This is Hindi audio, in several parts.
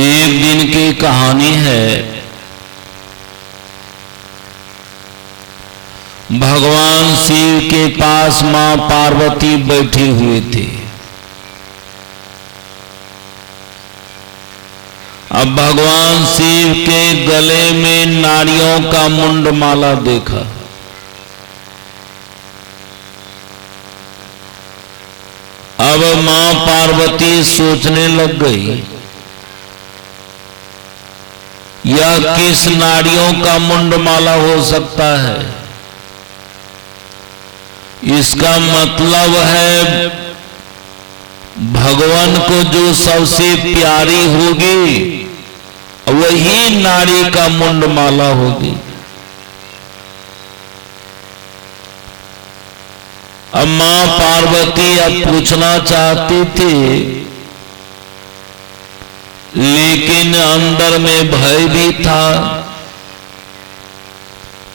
एक दिन की कहानी है। भगवान शिव के पास मां पार्वती बैठी हुई थी। अब भगवान शिव के गले में नारियों का मुंडमाला देखा। अब मां पार्वती सोचने लग गई, यह किस नारियों का मुंडमाला हो सकता है? इसका मतलब है भगवान को जो सबसे प्यारी होगी वही नारी का मुंडमाला होगी। अब मां पार्वती अब पूछना चाहती थी, लेकिन अंदर में भय भी था,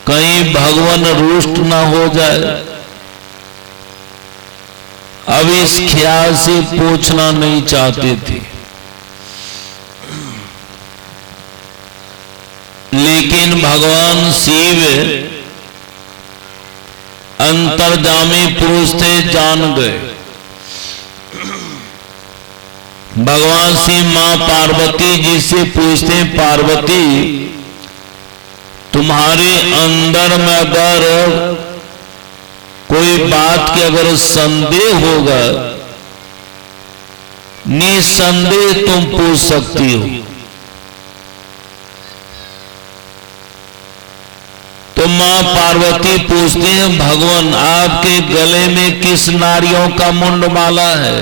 कहीं भगवान रुष्ट ना हो जाए। अब इस ख्याल से पूछना नहीं चाहती थी, लेकिन भगवान शिव अंतर्जामी पुरुष थे, जान गए। भगवान शिव मां पार्वती जी से पूछते, पार्वती तुम्हारे अंदर में अगर कोई बात के अगर संदेह होगा, निसंदेह तुम पूछ सकती हो। तो मां पार्वती पूछते हैं, भगवान आपके गले में किस नारियों का मुंडमाला है?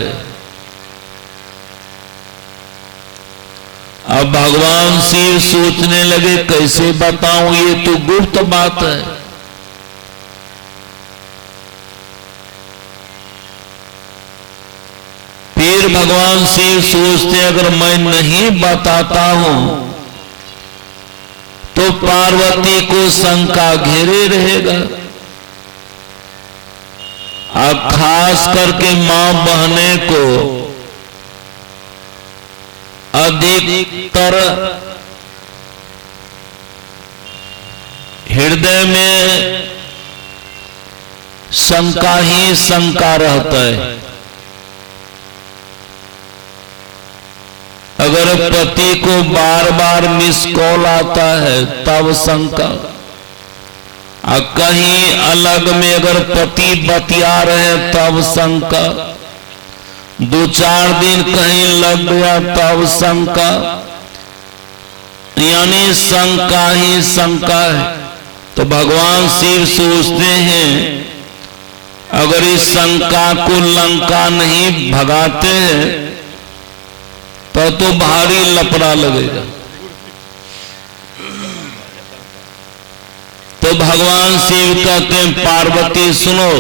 अब भगवान शिव सोचने लगे, कैसे बताऊं, ये तो गुप्त बात है। फिर भगवान शिव सोचते, अगर मैं नहीं बताता हूं तो पार्वती को शंका घेरे रहेगा। अब खास करके मां बहने को अधिकतर हृदय में शंका ही शंका रहता है। अगर पति को बार बार मिस कॉल आता है तब शंका, कहीं अलग में अगर पति बतिया रहे तब शंका, 2-4 दिन कहीं लग गया तब शंका, यानी शंका ही शंका है। तो भगवान शिव सोचते हैं, अगर इस शंका को लंका नहीं भगाते हैं तो भारी लफड़ा लगेगा। तो भगवान शिव कहते हैं, पार्वती सुनो,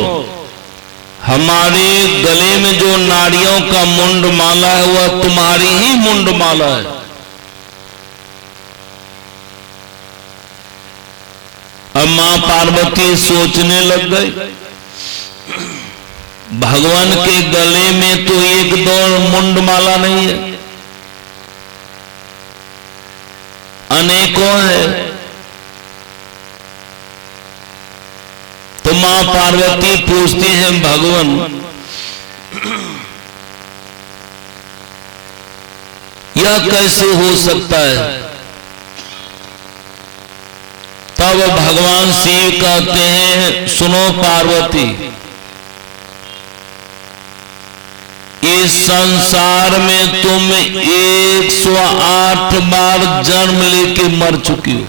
हमारे गले में जो नारियों का मुंडमाला है वह तुम्हारी ही मुंडमाला है। अब मां पार्वती सोचने लग गई, भगवान के गले में तो 1-2 मुंडमाला नहीं है, अनेकों है। तो मां पार्वती पूछती हैं, भगवान यह कैसे हो सकता है? तब भगवान शिव कहते हैं, सुनो पार्वती, इस संसार में तुम 108 बार जन्म लेके मर चुकी हो।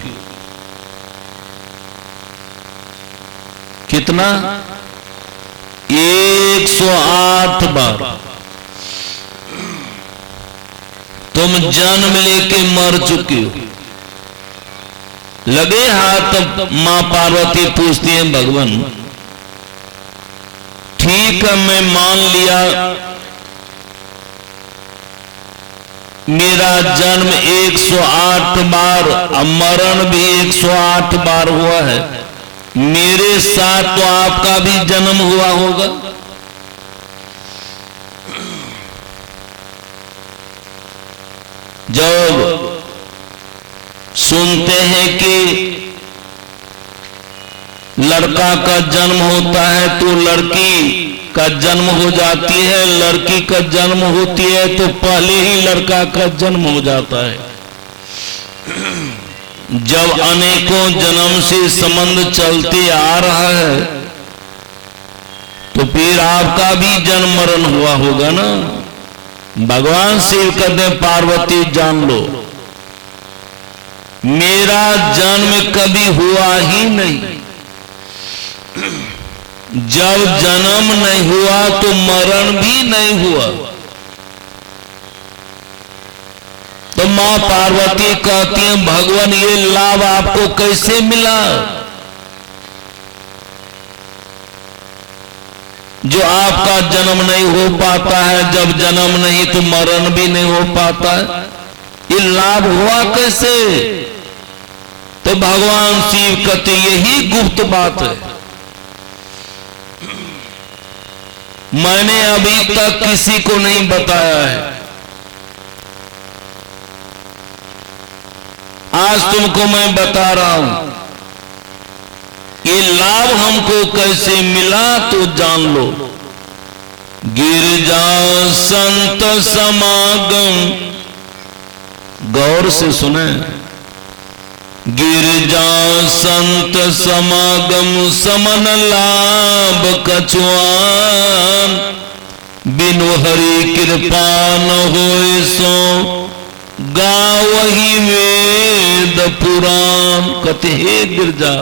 कितना? 108 बार तुम जन्म लेके मर चुकी हो। लगे हाथ मां पार्वती पूछती हैं, भगवान ठीक है, मैं मान लिया मेरा जन्म 108 बार, मरण भी 108 बार हुआ है, मेरे साथ तो आपका भी जन्म हुआ होगा। जब सुनते हैं कि लड़का का जन्म होता है तो लड़की का जन्म हो जाती है, लड़की का जन्म होती है तो पहले ही लड़का का जन्म हो जाता है। जब अनेकों जन्म से संबंध चलते आ रहा है तो फिर आपका भी जन्म मरण हुआ होगा ना। भगवान शिव कहते हैं पार्वती जान लो, मेरा जन्म कभी हुआ ही नहीं। जब जन्म नहीं हुआ तो मरण भी नहीं हुआ। तो मां पार्वती कहती हैं भगवान ये लाभ आपको कैसे मिला जो आपका जन्म नहीं हो पाता है, जब जन्म नहीं तो मरण भी नहीं हो पाता है, ये लाभ हुआ कैसे? तो भगवान शिव कहते यही गुप्त बात है, मैंने अभी तक किसी को नहीं बताया है। आज तुमको मैं बता रहा हूं। ये लाभ हमको कैसे मिला तो जान लो। गिरजा संत समागम, गौर से सुने, गिरजा संत समागम समन लाभ कछुआन, बिनु हरि कृपा न होए सो गावहि वेद पुराण। कहते हे गिरजा,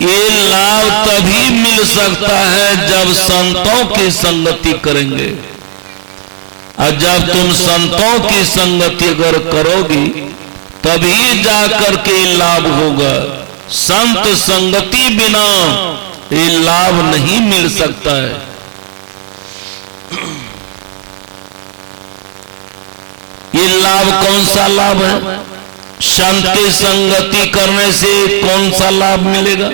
ये लाभ तभी मिल सकता है जब संतों की संगति करेंगे, और जब तुम संतों की संगति अगर करोगी तभी जाकर के लाभ होगा। संत संगति बिना ये लाभ नहीं मिल सकता है। ये लाभ कौन सा लाभ है? संत की संगति करने से कौन सा लाभ मिलेगा?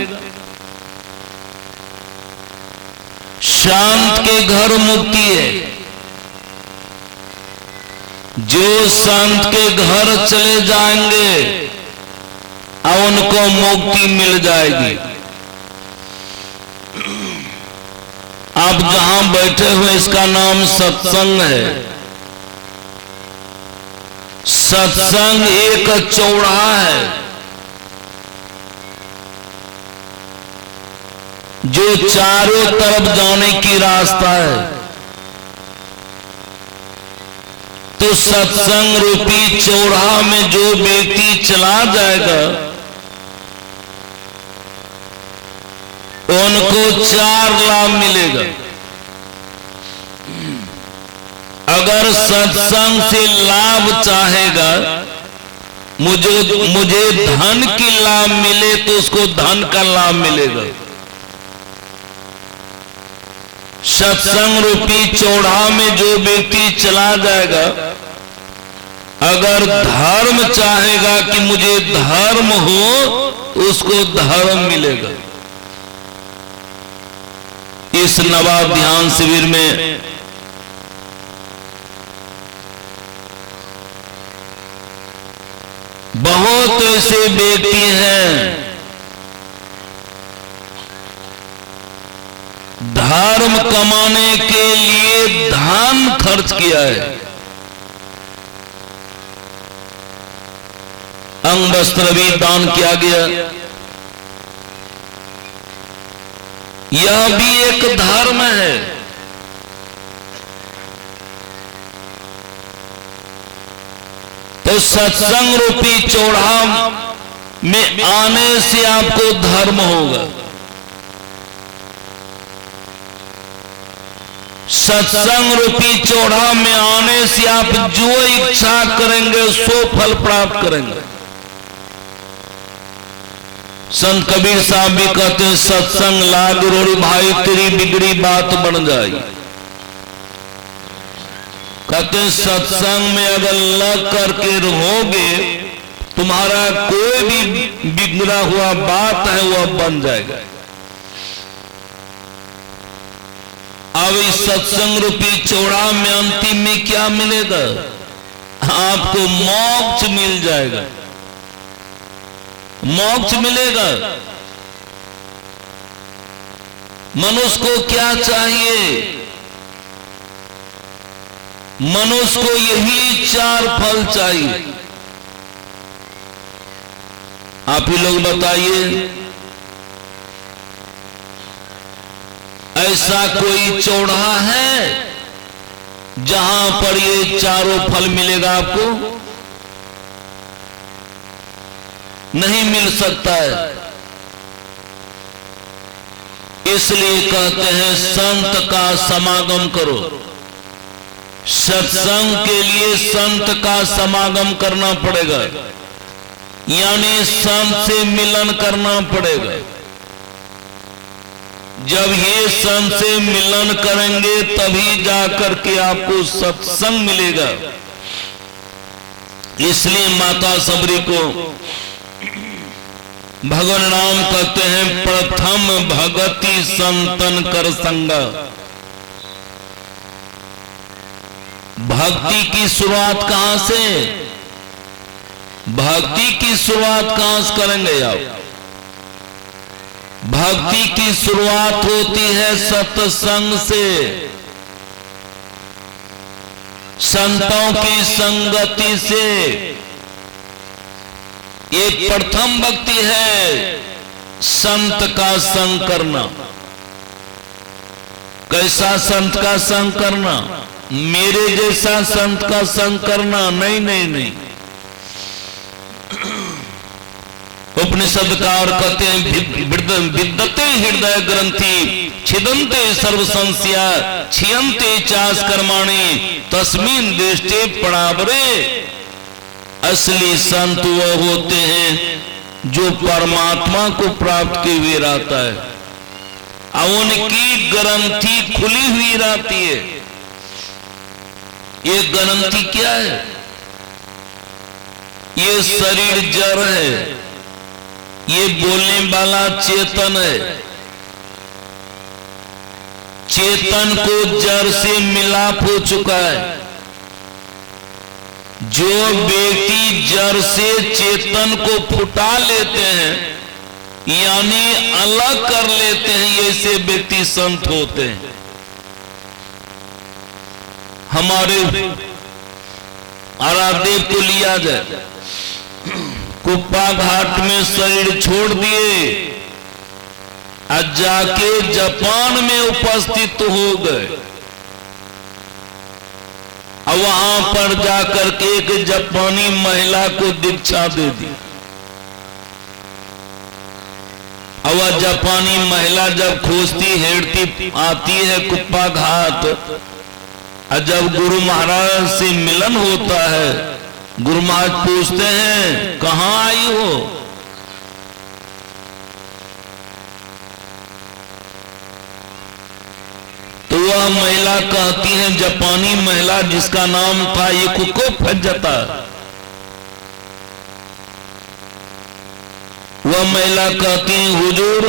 शांत के घर मुक्ति है। जो संत के घर चले जाएंगे और उनको मुक्ति मिल जाएगी। आप जहां बैठे हुए इसका नाम सत्संग है। सत्संग एक चौराहा है जो चारों तरफ जाने की रास्ता है। तो सत्संग रूपी चौराहा में जो व्यक्ति चला जाएगा उनको 4 लाभ मिलेगा। अगर सत्संग से लाभ चाहेगा, मुझे धन की लाभ मिले तो उसको धन का लाभ मिलेगा। सत्संग रूपी चौराहा में जो व्यक्ति चला जाएगा, अगर धर्म चाहेगा कि मुझे धर्म हो, उसको धर्म मिलेगा। इस नवाब ध्यान शिविर में बहुत ऐसे व्यक्ति हैं धर्म कमाने के लिए धन खर्च किया है। अंग वस्त्र भी दान किया गया। यह भी एक धर्म है। तो सत्संग रूपी चौराहा में आने से आपको धर्म होगा। सत्संग रूपी चौराहा में आने से आप जो इच्छा करेंगे सो फल प्राप्त करेंगे। संत कबीर साहब भी कहते हैं सत्संग लाग रोड़ी भाई तेरी बिगड़ी बात बन जाए। कहते हैं सत्संग में अगर लग करके रहोगे तुम्हारा कोई भी बिगड़ा हुआ बात है वह बन जाएगा। अब इस सत्संग रूपी चौड़ा में अंतिम में क्या मिलेगा? आपको मोक्ष मिल जाएगा, मोक्ष मिलेगा। मनुष्य को क्या चाहिए? मनुष्य को यही 4 फल चाहिए। आप ही लोग बताइए, ऐसा कोई चौराहा है जहां पर ये चारों फल मिलेगा आपको? नहीं मिल सकता है। इसलिए कहते हैं संत का समागम करो। सत्संग के लिए संत का समागम करना पड़ेगा, यानी संत से मिलन करना पड़ेगा। जब ये संत से मिलन करेंगे तभी जाकर के आपको सत्संग मिलेगा। इसलिए माता सबरी को भगवान राम कहते हैं प्रथम भगति संतन कर संगा। भक्ति की शुरुआत कहां से? भक्ति की शुरुआत कहां से करेंगे आप? भक्ति की शुरुआत होती है सत्संग से, संतों की संगति से। ये प्रथम भक्ति है, संत का संग करना। कैसा संत का संग करना? मेरे जैसा संत का संग करना नहीं, नहीं, नहीं। उपनिषद कार कहते हैं विद्यते हृदय ग्रंथि छिदंते सर्व संशया छियंते चास कर्माणि तस्मिन दृष्टि परावरे। असली संत वह होते हैं जो परमात्मा को प्राप्त किए हुए रहता है और उनकी ग्रंथि खुली हुई रहती है। ये ग्रंथि क्या है? ये शरीर जड़ है, ये बोलने वाला चेतन है। चेतन को जड़ से मिलाप हो चुका है। जो व्यक्ति जड़ से चेतन को फुटा लेते हैं, यानी अलग कर लेते हैं, ऐसे व्यक्ति संत होते हैं। हमारे आराध्य को लिया जाए, कुप्पा घाट में शरीर छोड़ दिए और जाके जापान में उपस्थित हो गए। और वहां पर जाकर के एक जापानी महिला को दीक्षा दे दी। और वह जापानी महिला जब खोजती हेड़ती आती है कुप्पा घाट, और जब गुरु महाराज से मिलन होता है, गुरु महाराज पूछते हैं कहां आई हो? तो वह महिला कहती है, जापानी महिला जिसका नाम था युकिको फुजिता, वह महिला कहती है हुजूर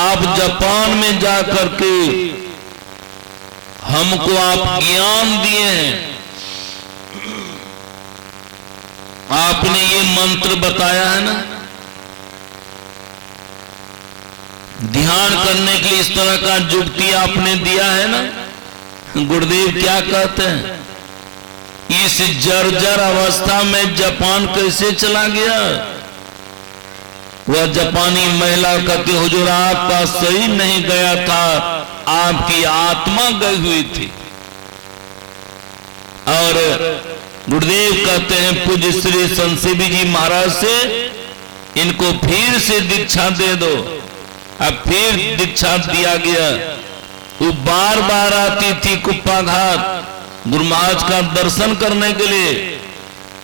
आप जापान में जाकर के हमको आप ज्ञान दिए हैं, आपने ये मंत्र बताया है ना, ध्यान करने के लिए इस तरह का जुक्ति आपने दिया है ना। गुरुदेव क्या कहते हैं, इस जर्जर अवस्था में जापान कैसे चला गया? वह जापानी महिला कहती हुजूर आपका सही नहीं गया था, आपकी आत्मा गई हुई थी। और गुरुदेव कहते हैं पूज्य श्री संसेवी जी महाराज से इनको फिर से दीक्षा दे दो। अब फिर दीक्षा दिया गया। वो बार बार आती थी कुप्पा घाट गुरु महाराज का दर्शन करने के लिए।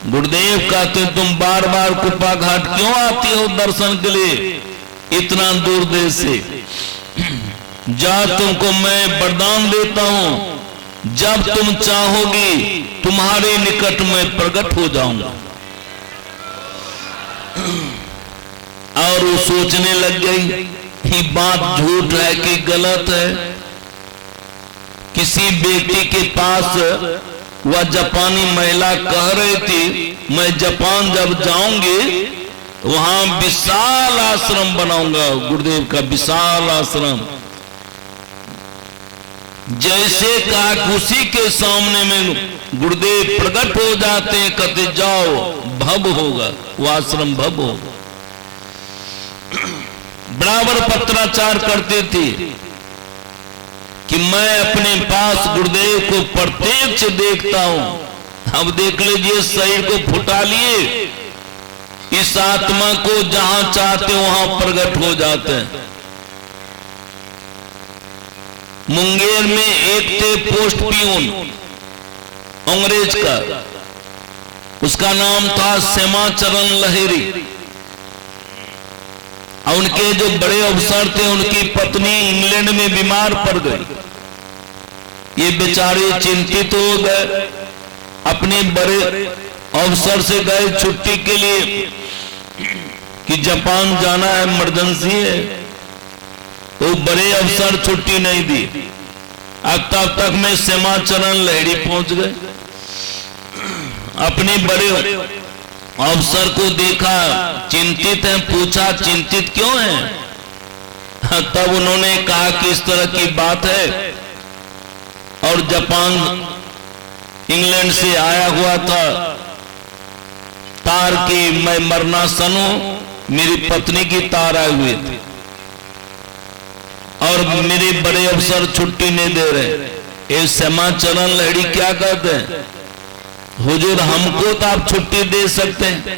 गुरुदेव कहते तुम बार बार कुप्पा घाट क्यों आती हो दर्शन के लिए इतना दूर देश से? जा तुमको मैं वरदान देता हूं, जब तुम चाहोगी तुम्हारे निकट में प्रकट हो जाऊंगा। और वो सोचने लग गई कि बात झूठ है कि गलत है। किसी बेटी के पास वह जापानी महिला कह रही थी, मैं जापान जब जाऊंगी वहां विशाल आश्रम बनाऊंगा, गुरुदेव का विशाल आश्रम। जैसे कहा उसी के सामने में गुरुदेव प्रकट हो जाते हैं, कहते जाओ भव होगा, वो आश्रम भव होगा। बराबर पत्राचार करते थे कि मैं अपने पास गुरुदेव को प्रत्यक्ष देखता हूं। अब देख लीजिए, शरीर को फुटा लिए, इस आत्मा को जहां चाहते वहां प्रकट हो जाते हैं। मुंगेर में एक थे पोस्ट पियून अंग्रेज का, उसका नाम था श्यामाचरण लहेरी। उनके जो बड़े अफसर थे, उनकी पत्नी इंग्लैंड में बीमार पड़ गई। ये बेचारे चिंतित हो गए, अपने बड़े अफसर से गए छुट्टी के लिए कि जापान जाना है, इमरजेंसी है। तो बड़े अफसर छुट्टी नहीं दी। अब तक में श्यामाचरण लहेरी पहुंच गए। अपने बड़े अफसर को देखा, चिंतित हैं, पूछा चिंतित क्यों हैं? तब उन्होंने कहा कि इस तरह की बात है और जापान इंग्लैंड से आया हुआ था तार की, मैं मरना सन हूं, मेरी पत्नी की तार आए हुए थे और मेरे बड़े अफसर छुट्टी नहीं दे रहे। ये श्यामाचरण लहेरी क्या कहते हैं, हुजूर हमको तो आप छुट्टी दे सकते हैं।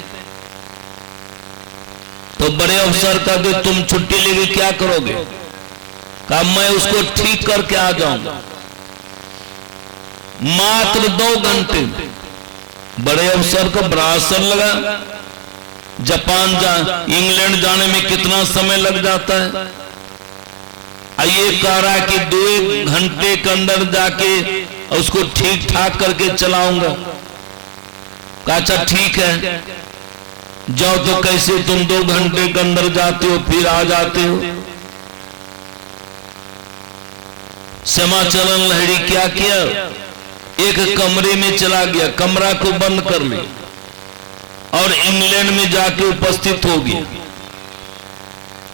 तो बड़े अफसर कहते तुम छुट्टी लेके क्या करोगे? कहा मैं उसको ठीक करके आ जाऊंगा। मात्र 2 घंटे। बड़े अफसर को बड़ा असर लगा। जापान इंग्लैंड जाने में कितना समय लग जाता है। ये कह रहा है कि 2 घंटे के अंदर जाके उसको ठीक ठाक करके चलाऊंगा। कहा अच्छा ठीक है, जाओ। तो कैसे तुम 2 घंटे के अंदर जाते हो फिर आ जाते हो? श्यामाचरण लहेरी क्या किया, एक कमरे में चला गया, कमरा को बंद कर लिया और इंग्लैंड में जाके उपस्थित हो गया।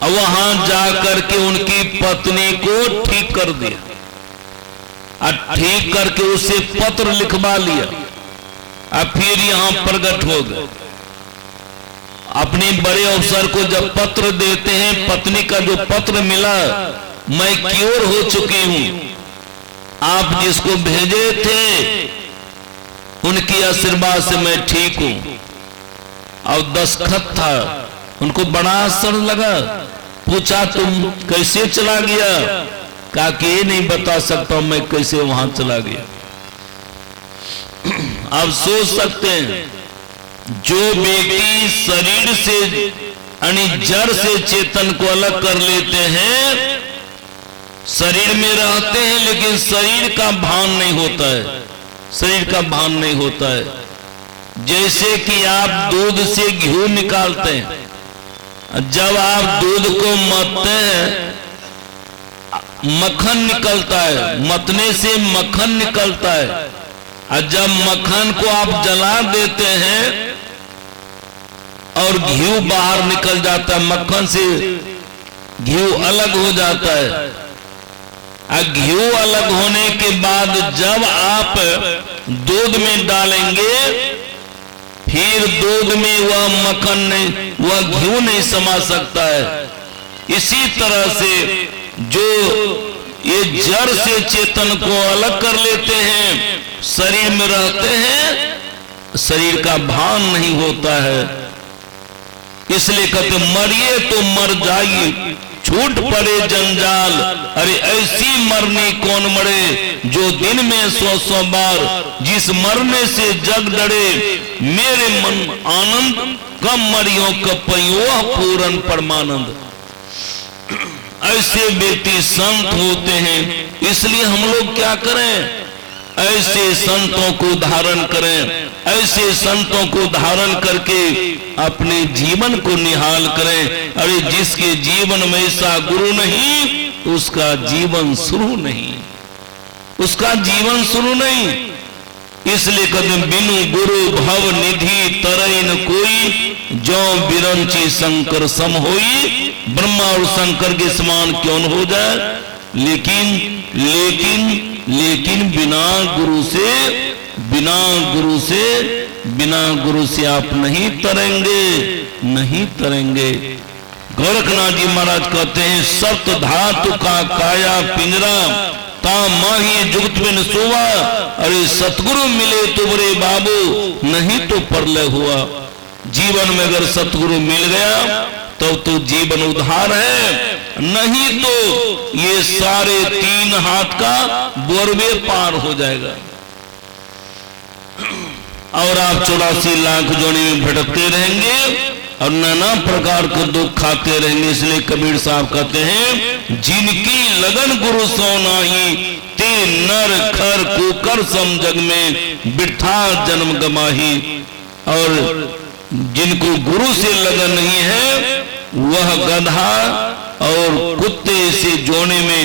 और वहां जाकर के उनकी पत्नी को ठीक कर दिया और ठीक करके उसे पत्र लिखवा लिया और फिर यहां प्रकट हो गए। अपने बड़े अफसर को जब पत्र देते हैं, पत्नी का जो पत्र मिला, मैं क्योर हो चुकी हूं, आप जिसको भेजे थे उनकी आशीर्वाद से मैं ठीक हूं। और दस्तखत था, उनको बड़ा असर लगा। पूछा तुम कैसे चला गया? कहा कि ये नहीं बता सकता मैं कैसे वहां चला गया। आप सोच सकते हैं, जो बेटी शरीर से यानी जड़ से चेतन को अलग कर लेते हैं, शरीर में रहते हैं लेकिन शरीर का भान नहीं होता है, शरीर का भान नहीं होता है। जैसे कि आप दूध से घी निकालते हैं, जब आप दूध को मथते हैं मक्खन निकलता है, मथने से मक्खन निकलता है। और जब मक्खन को आप जला देते हैं और घी बाहर निकल जाता है, मक्खन से घी अलग हो जाता है। और घी अलग होने के बाद जब आप दूध में डालेंगे, फिर दूध में वह मक्खन नहीं, वह घी नहीं समा सकता है। इसी तरह से जो ये जड़ से चेतन को अलग कर लेते हैं, शरीर में रहते हैं, शरीर का भान नहीं होता है। इसलिए कहते मरिए तो मर जाइए, छूट पड़े जंजाल, अरे ऐसी मरनी कौन मरे, जो दिन में 100 बार, जिस मरने से जग डरे, मेरे मन आनंद, कम मरियो कपयो पूरन परमानंद। ऐसे व्यक्ति संत होते हैं। इसलिए हम लोग क्या करें, ऐसे संतों को धारण करें, ऐसे संतों को धारण करके अपने जीवन को निहाल करें। अरे जिसके जीवन में ऐसा गुरु नहीं, उसका जीवन शुरू नहीं। उसका जीवन शुरू नहीं। इसलिए कहते बिनु गुरु भव निधि तरई न कोई, जो बिरंची शंकर सम होई। ब्रह्मा और शंकर के समान क्यों न हो जाए, लेकिन लेकिन लेकिन बिना गुरु से बिना गुरु से आप नहीं तरेंगे, नहीं तरेंगे। गोरखनाथ जी महाराज कहते हैं सप्त धातु का काया पिंजरा, ता माही जुगत में न सोवा। अरे सतगुरु मिले तो बरे बाबू, नहीं तो परलय हुआ। जीवन में अगर सतगुरु मिल गया तो जीवन उद्धार है, नहीं तो ये सारे 3 हाथ का बोरवे पार हो जाएगा और आप 84 लाख जोड़ी में भटकते रहेंगे और नाना प्रकार के दुख खाते रहेंगे। इसलिए कबीर साहब कहते हैं जिनकी लगन गुरु सो नाही, ते नर खर कुकर सम जग में बिरथा जन्म गमाही। और जिनको गुरु से लगन नहीं है वह गधा और कुत्ते से जोड़े में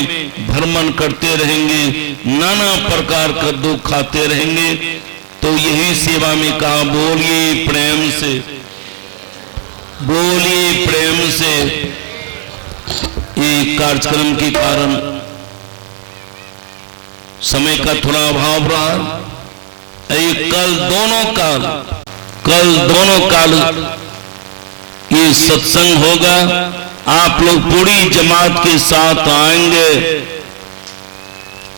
भ्रमण करते रहेंगे, नाना प्रकार का दुख खाते रहेंगे। तो यही सेवा में कहा बोलिए प्रेम से, बोलिए प्रेम से। ये कार्यक्रम के कारण समय का थोड़ा अभाव रहा। कल दोनों काल ये सत्संग होगा, आप लोग पूरी जमात के साथ आएंगे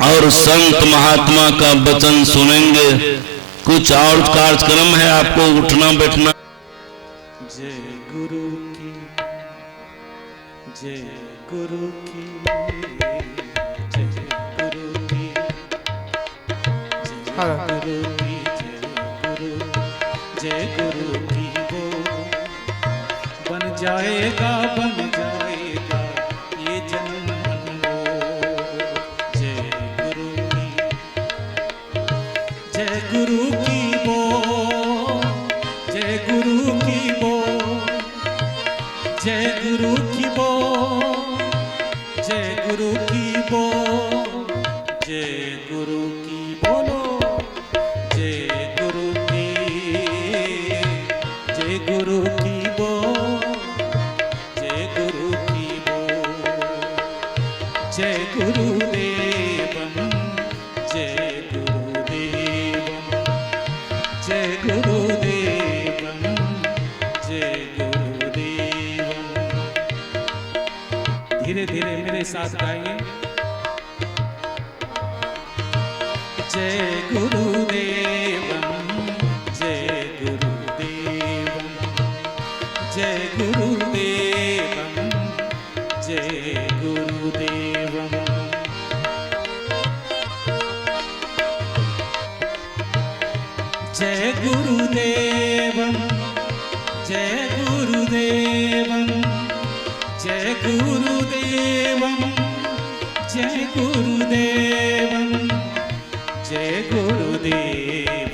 और संत महात्मा का वचन सुनेंगे। कुछ और कार्यक्रम है, आपको उठना बैठना। जय गुरु की, जय गुरु की, जय गुरु की, जय गुरु की, जय गुरु की वो बन जाएगा ये जन्म अनमोल। जय गुरु की, जय गुरु की वो, जय गुरु की वो, जय गुरु की वो, जय गुरु की वो, जय गुरु की बोलो, जय गुरु की, जय गुरु की वो, जय गुरु की वो, जय गुरुदेवम, जय गुरुदेवम, जय गुरुदेवम, जय गुरुदेवम। धीरे धीरे मेरे साथ गाएंगे। जय गुरुदेवम, जय गुरुदेवम, जय गुरुदेवम, जय गुरुदेवम। जय गुरुदेवम, जय गुरुदेवम, जय गुरुदेवम, जय गुरुदेवम, जय गुरुदेव।